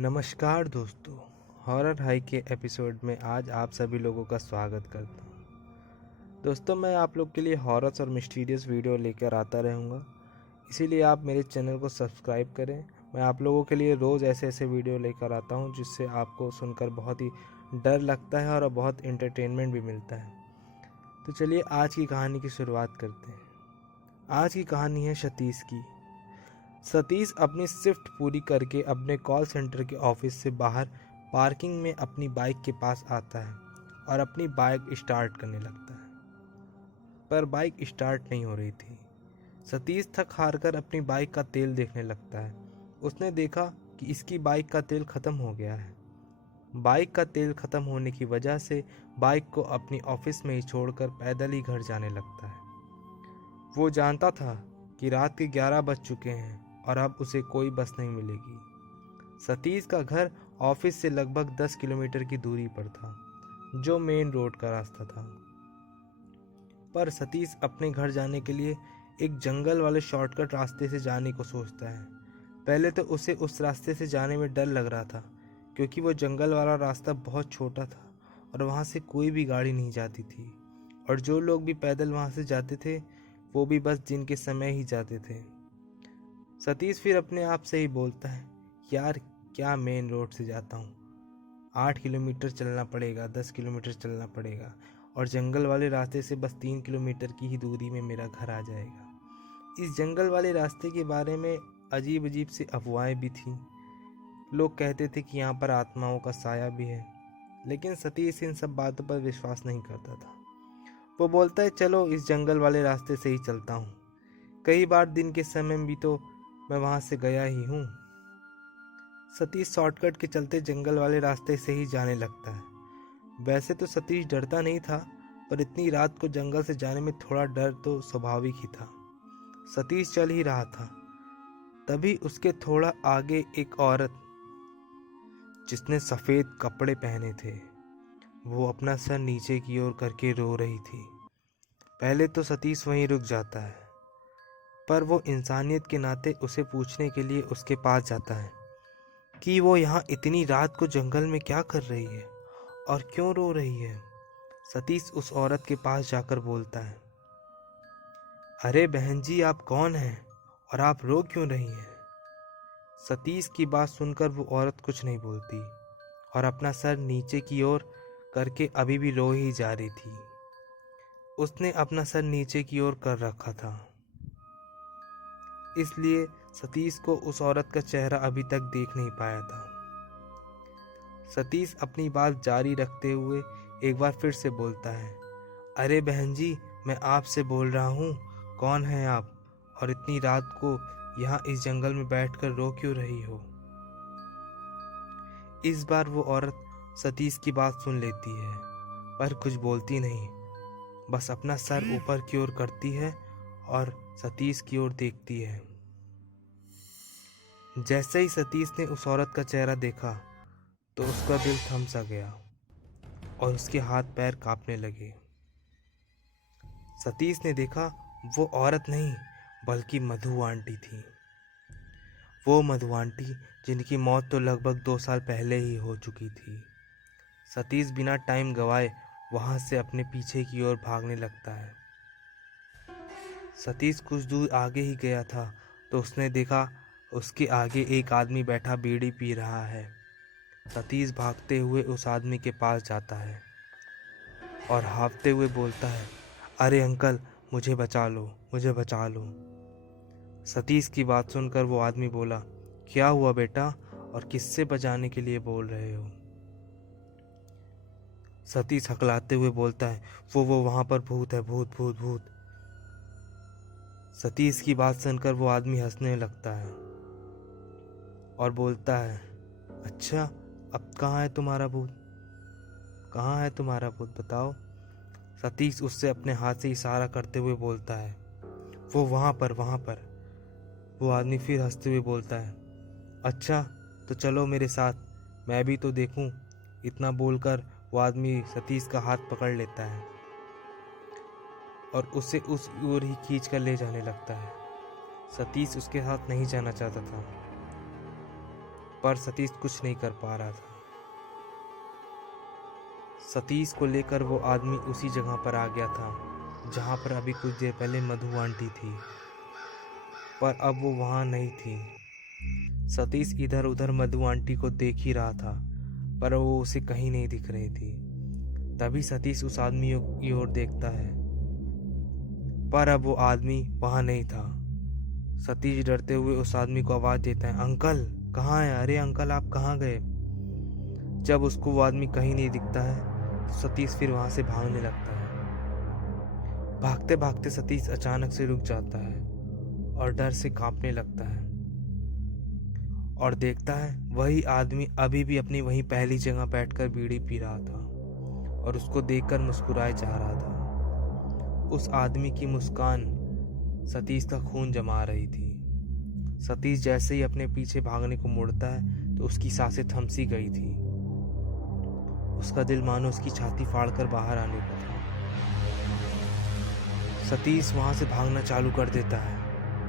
नमस्कार दोस्तों, horror high के एपिसोड में आज आप सभी लोगों का स्वागत करता हूँ। दोस्तों, मैं आप लोग के लिए हॉरर्स और मिस्टीरियस वीडियो लेकर आता रहूँगा, इसीलिए आप मेरे चैनल को सब्सक्राइब करें। मैं आप लोगों के लिए रोज़ ऐसे ऐसे वीडियो लेकर आता हूँ जिससे आपको सुनकर बहुत ही डर लगता है और बहुत इंटरटेनमेंट भी मिलता है। तो चलिए आज की कहानी की शुरुआत करते हैं। आज की कहानी है सतीश की। सतीश अपनी शिफ्ट पूरी करके अपने कॉल सेंटर के ऑफिस से बाहर पार्किंग में अपनी बाइक के पास आता है और अपनी बाइक स्टार्ट करने लगता है, पर बाइक स्टार्ट नहीं हो रही थी। सतीश थक हार कर अपनी बाइक का तेल देखने लगता है। उसने देखा कि इसकी बाइक का तेल खत्म हो गया है। बाइक का तेल खत्म होने की वजह से बाइक को अपनी ऑफिस में ही छोड़कर पैदल ही घर जाने लगता है। वो जानता था कि रात के 11 बज चुके हैं और अब उसे कोई बस नहीं मिलेगी। सतीश का घर ऑफिस से लगभग 10 किलोमीटर की दूरी पर था, जो मेन रोड का रास्ता था। पर सतीश अपने घर जाने के लिए एक जंगल वाले शॉर्टकट रास्ते से जाने को सोचता है। पहले तो उसे उस रास्ते से जाने में डर लग रहा था, क्योंकि वो जंगल वाला रास्ता बहुत छोटा था और वहाँ से कोई भी गाड़ी नहीं जाती थी, और जो लोग भी पैदल वहाँ से जाते थे वो भी बस दिन के समय ही जाते थे। सतीश फिर अपने आप से ही बोलता है, यार क्या मेन रोड से जाता हूँ, 8 किलोमीटर चलना पड़ेगा, 10 किलोमीटर चलना पड़ेगा, और जंगल वाले रास्ते से बस 3 किलोमीटर की ही दूरी में मेरा घर आ जाएगा। इस जंगल वाले रास्ते के बारे में अजीब अजीब सी अफवाहें भी थीं। लोग कहते थे कि यहाँ पर आत्माओं का साया भी है, लेकिन सतीश इन सब बातों पर विश्वास नहीं करता था। वो बोलता है, चलो इस जंगल वाले रास्ते से ही चलता हूँ, कई बार दिन के समय में भी तो मैं वहाँ से गया ही हूँ। सतीश शॉर्टकट के चलते जंगल वाले रास्ते से ही जाने लगता है। वैसे तो सतीश डरता नहीं था, पर इतनी रात को जंगल से जाने में थोड़ा डर तो स्वाभाविक ही था। सतीश चल ही रहा था, तभी उसके थोड़ा आगे एक औरत, जिसने सफ़ेद कपड़े पहने थे, वो अपना सर नीचे की ओर करके रो रही थी। पहले तो सतीश वहीं रुक जाता है, पर वो इंसानियत के नाते उसे पूछने के लिए उसके पास जाता है कि वो यहाँ इतनी रात को जंगल में क्या कर रही है और क्यों रो रही है। सतीश उस औरत के पास जाकर बोलता है, अरे बहन जी, आप कौन हैं और आप रो क्यों रही हैं? सतीश की बात सुनकर वो औरत कुछ नहीं बोलती और अपना सर नीचे की ओर करके अभी भी रो ही जा रही थी। उसने अपना सर नीचे की ओर कर रखा था, इसलिए सतीश को उस औरत का चेहरा अभी तक देख नहीं पाया था। सतीश अपनी बात जारी रखते हुए एक बार फिर से बोलता है, अरे बहन जी, मैं आपसे बोल रहा हूँ, कौन हैं आप और इतनी रात को यहाँ इस जंगल में बैठकर रो क्यों रही हो? इस बार वो औरत सतीश की बात सुन लेती है, पर कुछ बोलती नहीं, बस अपना सर ऊपर की ओर करती है और सतीश की ओर देखती है। जैसे ही सतीश ने उस औरत का चेहरा देखा तो उसका दिल थम सा गया और उसके हाथ पैर कांपने लगे। सतीश ने देखा वो औरत नहीं बल्कि मधु आंटी थी। वो मधु आंटी जिनकी मौत तो लगभग 2 साल पहले ही हो चुकी थी। सतीश बिना टाइम गवाए वहां से अपने पीछे की ओर भागने लगता है। सतीश कुछ दूर आगे ही गया था तो उसने देखा उसके आगे एक आदमी बैठा बीड़ी पी रहा है। सतीश भागते हुए उस आदमी के पास जाता है और हाँफते हुए बोलता है, अरे अंकल, मुझे बचा लो, मुझे बचा लो। सतीश की बात सुनकर वो आदमी बोला, क्या हुआ बेटा और किससे बचाने के लिए बोल रहे हो? सतीश हकलाते हुए बोलता है, वो वहां पर भूत है, भूत भूत भूत। सतीश की बात सुनकर वो आदमी हंसने लगता है और बोलता है, अच्छा, अब कहाँ है तुम्हारा भूत? कहाँ है तुम्हारा भूत, बताओ। सतीश उससे अपने हाथ से इशारा करते हुए बोलता है, वो वहाँ पर, वहाँ पर। वो आदमी फिर हंसते हुए बोलता है, अच्छा तो चलो मेरे साथ, मैं भी तो देखूं। इतना बोलकर वो आदमी सतीश का हाथ पकड़ लेता है और उसे उस ओर ही खींच कर ले जाने लगता है। सतीश उसके साथ नहीं जाना चाहता था। पर सतीश कुछ नहीं कर पा रहा था। सतीश को लेकर वो आदमी उसी जगह पर आ गया था जहाँ पर अभी कुछ देर पहले मधु आंटी थी, पर अब वो वहाँ नहीं थी। सतीश इधर उधर मधु आंटी को देख ही रहा था, पर वो उसे कहीं नहीं दिख रही थी। तभी सतीश उस आदमी की ओर देखता है, पर अब वो आदमी वहाँ नहीं था। सतीश डरते हुए उस आदमी को आवाज़ देता है, अंकल कहाँ है? अरे अंकल आप कहाँ गए? जब उसको वो आदमी कहीं नहीं दिखता है तो सतीश फिर वहाँ से भागने लगता है। भागते भागते सतीश अचानक से रुक जाता है और डर से कांपने लगता है और देखता है वही आदमी अभी भी अपनी वही पहली जगह बैठकर बीड़ी पी रहा था और उसको देखकर मुस्कुराए जा रहा था। उस आदमी की मुस्कान सतीश का खून जमा रही थी। सतीश जैसे ही अपने पीछे भागने को मुड़ता है तो उसकी सांसें थम सी गई थी। उसका दिल मानो उसकी छाती फाड़कर बाहर आने को था। सतीश वहां से भागना चालू कर देता है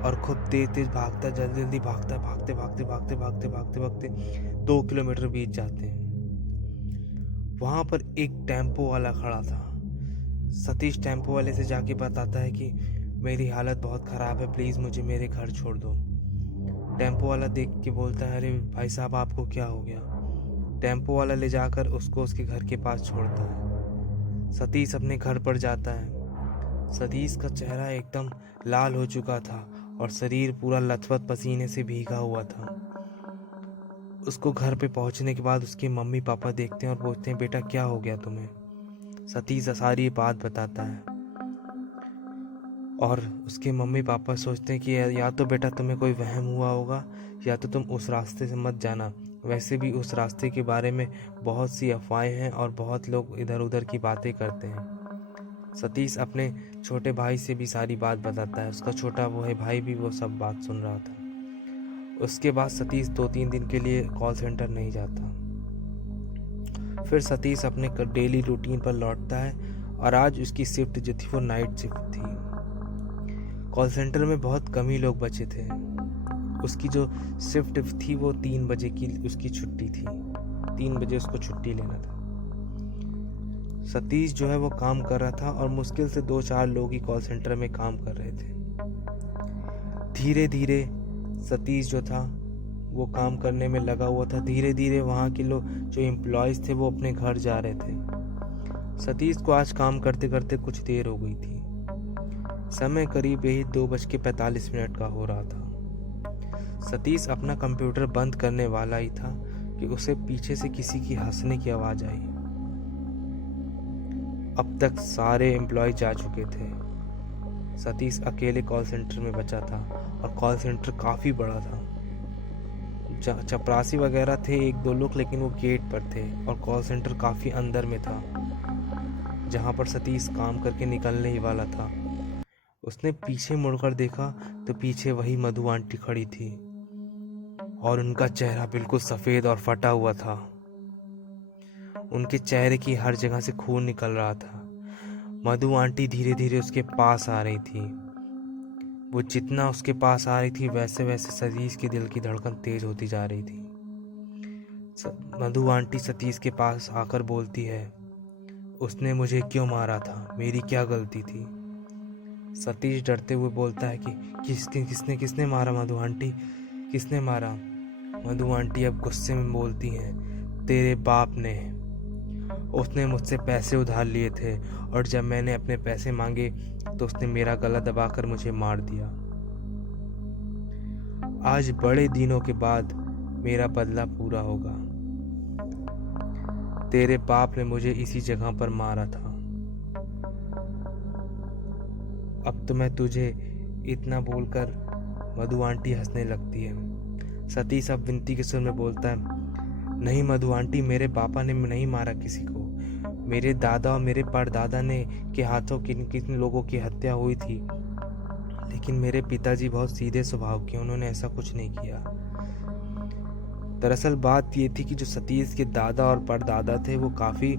और खुद तेज तेज भागता, जल्दी जल्दी भागता, भागते भागते भागते भागते भागते भागते 2 किलोमीटर बीत जाते हैं। वहां पर एक टेम्पो वाला खड़ा था। सतीश टेम्पो वाले से जाके बताता है कि मेरी हालत बहुत ख़राब है, प्लीज़ मुझे मेरे घर छोड़ दो। टेम्पो वाला देख के बोलता है, अरे भाई साहब आपको क्या हो गया? टेम्पो वाला ले जाकर उसको उसके घर के पास छोड़ता है। सतीश अपने घर पर जाता है। सतीश का चेहरा एकदम लाल हो चुका था और शरीर पूरा लथपथ पसीने से भीगा हुआ था। उसको घर पे पहुंचने के बाद उसके मम्मी पापा देखते हैं और पूछते हैं, बेटा क्या हो गया तुम्हें? सतीश सारी बात बताता है और उसके मम्मी पापा सोचते हैं कि या तो बेटा तुम्हें कोई वहम हुआ होगा या तो तुम उस रास्ते से मत जाना। वैसे भी उस रास्ते के बारे में बहुत सी अफवाहें हैं और बहुत लोग इधर उधर की बातें करते हैं। सतीश अपने छोटे भाई से भी सारी बात बताता है। उसका छोटा वो है भाई भी वो सब बात सुन रहा था। उसके बाद सतीश 2-3 दिन के लिए कॉल सेंटर नहीं जाता। फिर सतीश अपने डेली रूटीन पर लौटता है और आज उसकी शिफ्ट जो थी वो नाइट शिफ्ट थी। कॉल सेंटर में बहुत कम ही लोग बचे थे। उसकी जो शिफ्ट थी वो 3 बजे की उसकी छुट्टी थी। 3 बजे उसको छुट्टी लेना था। सतीश जो है वो काम कर रहा था और मुश्किल से 2-4 लोग ही कॉल सेंटर में काम कर रहे थे। धीरे धीरे सतीश जो था वो काम करने में लगा हुआ था। धीरे धीरे वहाँ के लोग जो एम्प्लॉयज़ थे वो अपने घर जा रहे थे। सतीश को आज काम करते करते कुछ देर हो गई थी। समय करीब यही 2:45 का हो रहा था। सतीश अपना कंप्यूटर बंद करने वाला ही था कि उसे पीछे से किसी की हंसने की आवाज़ आई। अब तक सारे एम्प्लॉय जा चुके थे। सतीश अकेले कॉल सेंटर में बचा था और कॉल सेंटर काफ़ी बड़ा था। चपरासी वगैरह थे 1-2 लोग, लेकिन वो गेट पर थे और कॉल सेंटर काफ़ी अंदर में था जहाँ पर सतीश काम करके निकलने ही वाला था। उसने पीछे मुड़कर देखा तो पीछे वही मधु आंटी खड़ी थी और उनका चेहरा बिल्कुल सफ़ेद और फटा हुआ था। उनके चेहरे की हर जगह से खून निकल रहा था। मधु आंटी धीरे धीरे उसके पास आ रही थी। वो जितना उसके पास आ रही थी वैसे वैसे सतीश के दिल की धड़कन तेज होती जा रही थी। मधु आंटी सतीश के पास आकर बोलती है, उसने मुझे क्यों मारा था? मेरी क्या गलती थी? सतीश डरते हुए बोलता है कि किसने मारा मधु आंटी? किसने मारा? मधु आंटी अब गुस्से में बोलती हैं, तेरे बाप ने। उसने मुझसे पैसे उधार लिए थे और जब मैंने अपने पैसे मांगे तो उसने मेरा गला दबाकर मुझे मार दिया। आज बड़े दिनों के बाद मेरा बदला पूरा होगा। तेरे बाप ने मुझे इसी जगह पर मारा था। अब तो मैं तुझे इतना बोलकर मधु आंटी हंसने लगती है। सतीश अब विनती के सुर में बोलता है, नहीं मधु आंटी, मेरे पापा ने नहीं मारा किसी को। मेरे दादा और मेरे परदादा ने के हाथों किन किन लोगों की हत्या हुई थी, लेकिन मेरे पिताजी बहुत सीधे स्वभाव के, उन्होंने ऐसा कुछ नहीं किया। दरअसल बात ये थी कि जो सतीश के दादा और परदादा थे वो काफ़ी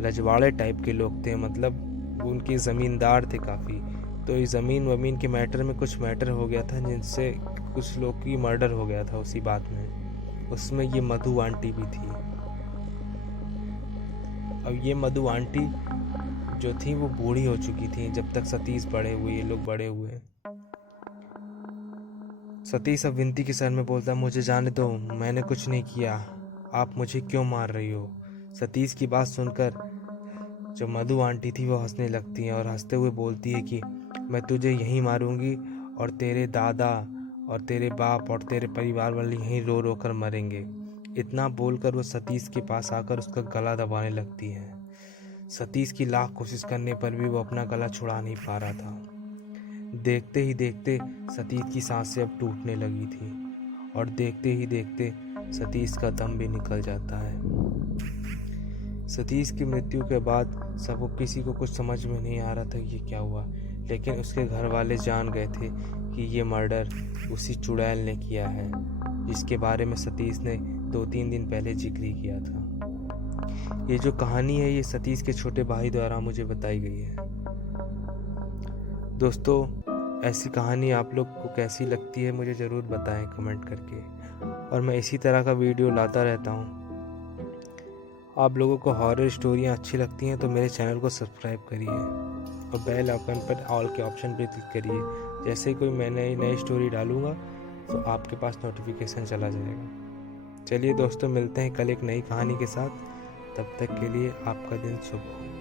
रजवाड़े टाइप के लोग थे, मतलब उनके ज़मींदार थे काफ़ी। तो इस ज़मीन वमीन के मैटर में कुछ मैटर हो गया था जिनसे कुछ लोग की मर्डर हो गया था उसी बात में। उसमें ये मधु आंटी भी थी। अब ये मधु आंटी जो थी वो बूढ़ी हो चुकी थी जब तक सतीश बड़े हुए, ये लोग बड़े हुए। सतीश अब विनती के सर में बोलता, मुझे जाने दो, मैंने कुछ नहीं किया, आप मुझे क्यों मार रही हो। सतीश की बात सुनकर जो मधु आंटी थी वो हंसने लगती है और हंसते हुए बोलती है कि मैं तुझे यहीं मारूंगी और तेरे दादा और तेरे बाप और तेरे परिवार वाले यहीं रो रो कर मरेंगे। इतना बोलकर वो सतीश के पास आकर उसका गला दबाने लगती है। सतीश की लाख कोशिश करने पर भी वो अपना गला छुड़ा नहीं पा रहा था। देखते ही देखते सतीश की सांसें अब टूटने लगी थी और देखते ही देखते सतीश का दम भी निकल जाता है। सतीश की मृत्यु के बाद सबको किसी को कुछ समझ में नहीं आ रहा था ये क्या हुआ, लेकिन उसके घर वाले जान गए थे कि ये मर्डर उसी चुड़ैल ने किया है जिसके बारे में सतीश ने 2-3 दिन पहले जिक्र ही किया था। ये जो कहानी है ये सतीश के छोटे भाई द्वारा मुझे बताई गई है। दोस्तों, ऐसी कहानी आप लोग को कैसी लगती है मुझे ज़रूर बताएं कमेंट करके, और मैं इसी तरह का वीडियो लाता रहता हूँ। आप लोगों को हॉरर स्टोरियाँ अच्छी लगती हैं तो मेरे चैनल को सब्सक्राइब करिए और बेल आइकन पर ऑल के ऑप्शन पर क्लिक करिए। जैसे ही कोई मैं नई स्टोरी डालूँगा तो आपके पास नोटिफिकेशन चला जाएगा। चलिए दोस्तों, मिलते हैं कल एक नई कहानी के साथ। तब तक के लिए आपका दिन शुभ हो।